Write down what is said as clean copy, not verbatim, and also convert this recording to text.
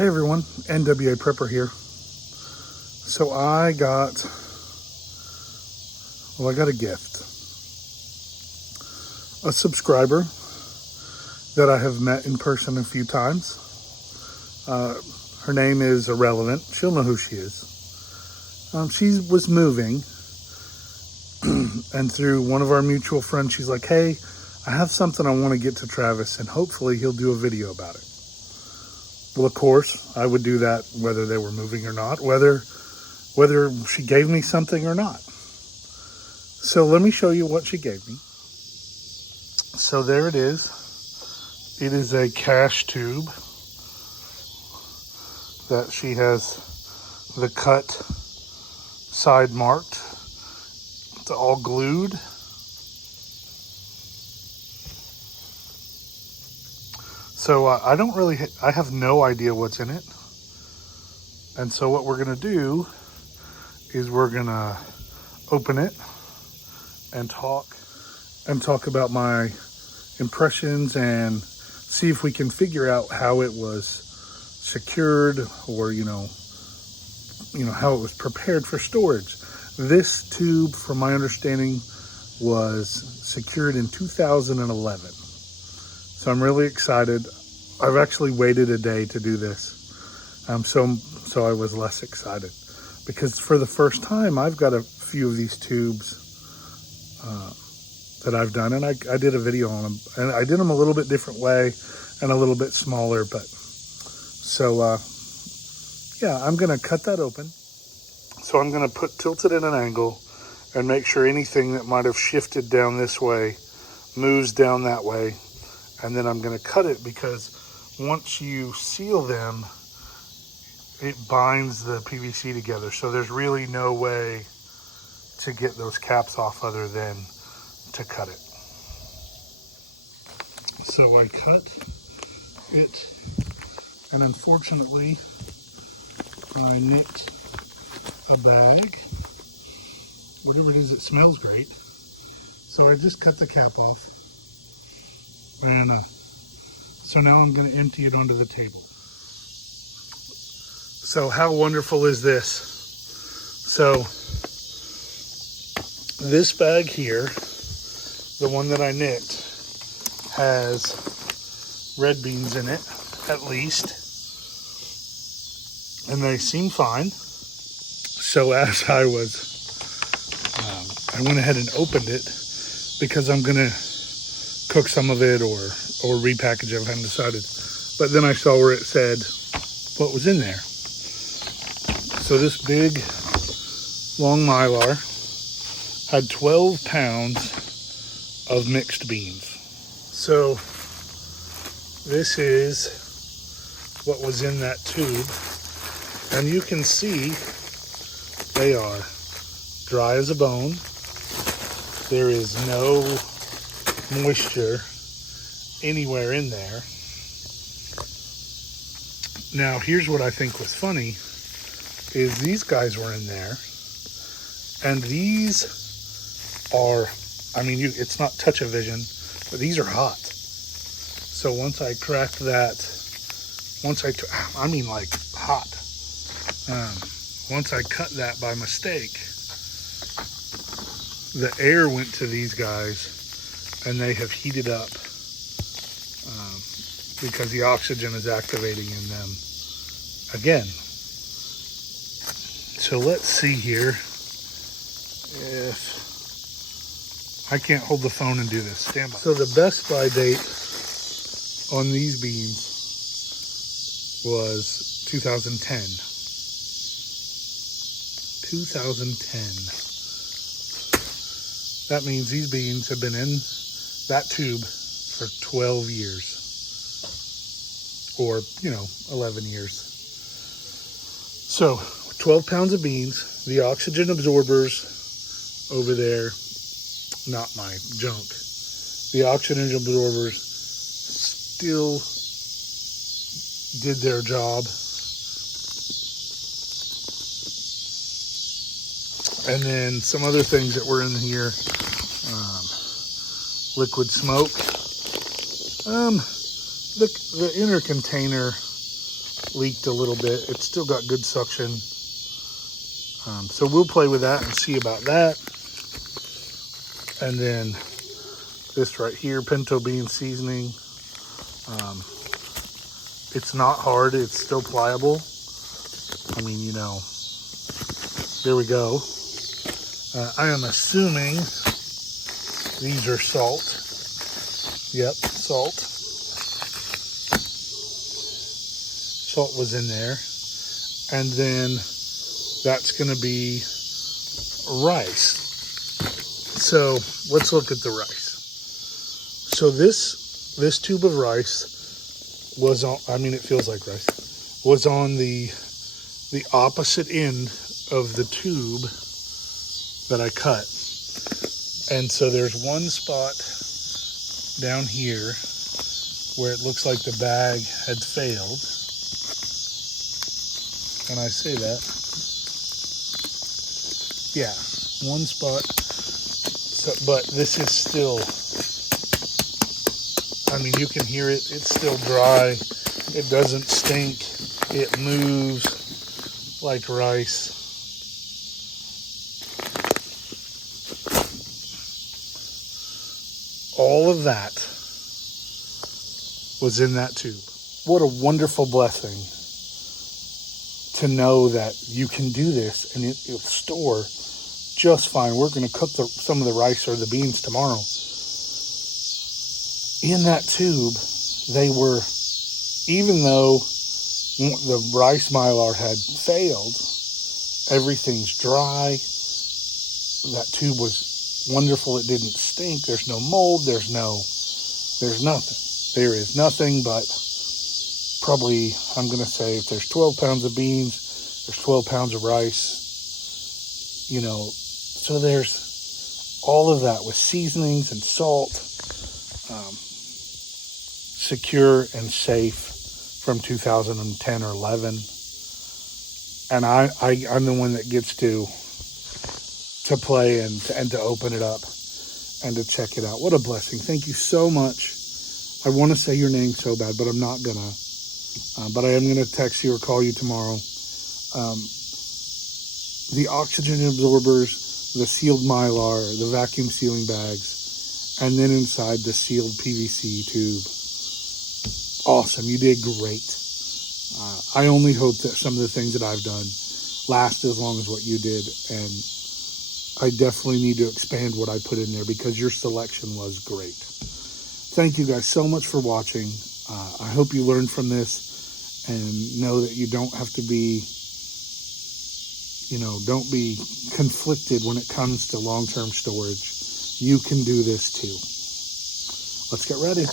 Hey everyone, NWA Prepper here. So I got a gift. A subscriber that I have met in person a few times. Her name is Irrelevant. She'll know who she is. She was moving, and through one of our mutual friends, she's like, hey, I have something I want to get to Travis, and hopefully he'll do a video about it. Well, of course, I would do that whether they were moving or not, whether she gave me something or not. So let me show you what she gave me. So there it is. It is a cash tube that she has the cut side marked. It's all glued. So I have no idea what's in it. And so what we're gonna do is we're gonna open it and talk about my impressions and see if we can figure out how it was secured, or how it was prepared for storage. This tube, from my understanding, was secured in 2011. So I'm really excited. I've actually waited a day to do this. So I was less excited because for the first time, I've got a few of these tubes that I've done, and I did a video on them, and I did them a little bit different way and a little bit smaller, but so yeah, I'm gonna cut that open. So I'm gonna tilt it at an angle and make sure anything that might have shifted down this way moves down that way. And then I'm going to cut it, because once you seal them, it binds the PVC together. So there's really no way to get those caps off other than to cut it. So I cut it, and unfortunately, I nicked a bag. Whatever it is, it smells great. So I just cut the cap off. And so now I'm going to empty it onto the table. So how wonderful is this? So this bag here, the one that I nicked, has red beans in it, at least. And they seem fine. So as I went ahead and opened it, because I'm going to cook some of it or repackage it. I haven't decided. But then I saw where it said what was in there. So this big, long Mylar had 12 pounds of mixed beans. So this is what was in that tube. And you can see they are dry as a bone. There is no moisture anywhere in there. Now here's what I think was funny is these guys were in there, and these are, it's not touch-o-vision, but these are hot. So once I cracked that, hot. Once I cut that by mistake, the air went to these guys, and they have heated up because the oxygen is activating in them again. So let's see here if I can't hold the phone and do this. Stand by. So the best by date on these beans was 2010. 2010. That means these beans have been in that tube for 12 years, or 11 years. So 12 pounds of beans, the oxygen absorbers over there, not my junk, the oxygen absorbers still did their job. And then some other things that were in here, liquid smoke. The inner container leaked a little bit. It's still got good suction. So we'll play with that and see about that. And then this right here, pinto bean seasoning. It's not hard, it's still pliable. I mean, you know, there we go. I am assuming these are salt. Yep, salt. Salt was in there. And then that's gonna be rice. So let's look at the rice. So this tube of rice was on, I mean, it feels like rice, was on the opposite end of the tube that I cut. And so there's one spot down here where it looks like the bag had failed. And I say that. Yeah, one spot. So, but this is still, I mean, you can hear it. It's still dry. It doesn't stink. It moves like rice. All of that was in that tube. What a wonderful blessing to know that you can do this and it'll store just fine. We're going to cook some of the rice or the beans tomorrow. In that tube, they were, even though the rice mylar had failed, everything's dry. That tube was wonderful. It didn't stink. There's no mold. There's nothing. There is nothing but probably, I'm going to say, if there's 12 pounds of beans, there's 12 pounds of rice, you know. So there's all of that with seasonings and salt, secure and safe from 2010 or 11. And I'm the one that gets to play and to open it up and to check it out. What a blessing. Thank you so much. I want to say your name so bad, but I'm not gonna. But I am gonna text you or call you tomorrow. The oxygen absorbers, the sealed Mylar, the vacuum sealing bags, and then inside the sealed PVC tube. Awesome. You did great. I only hope that some of the things that I've done last as long as what you did, and I definitely need to expand what I put in there because your selection was great. Thank you guys so much for watching. I hope you learned from this and know that you don't have to be, don't be conflicted when it comes to long-term storage. You can do this too. Let's get ready.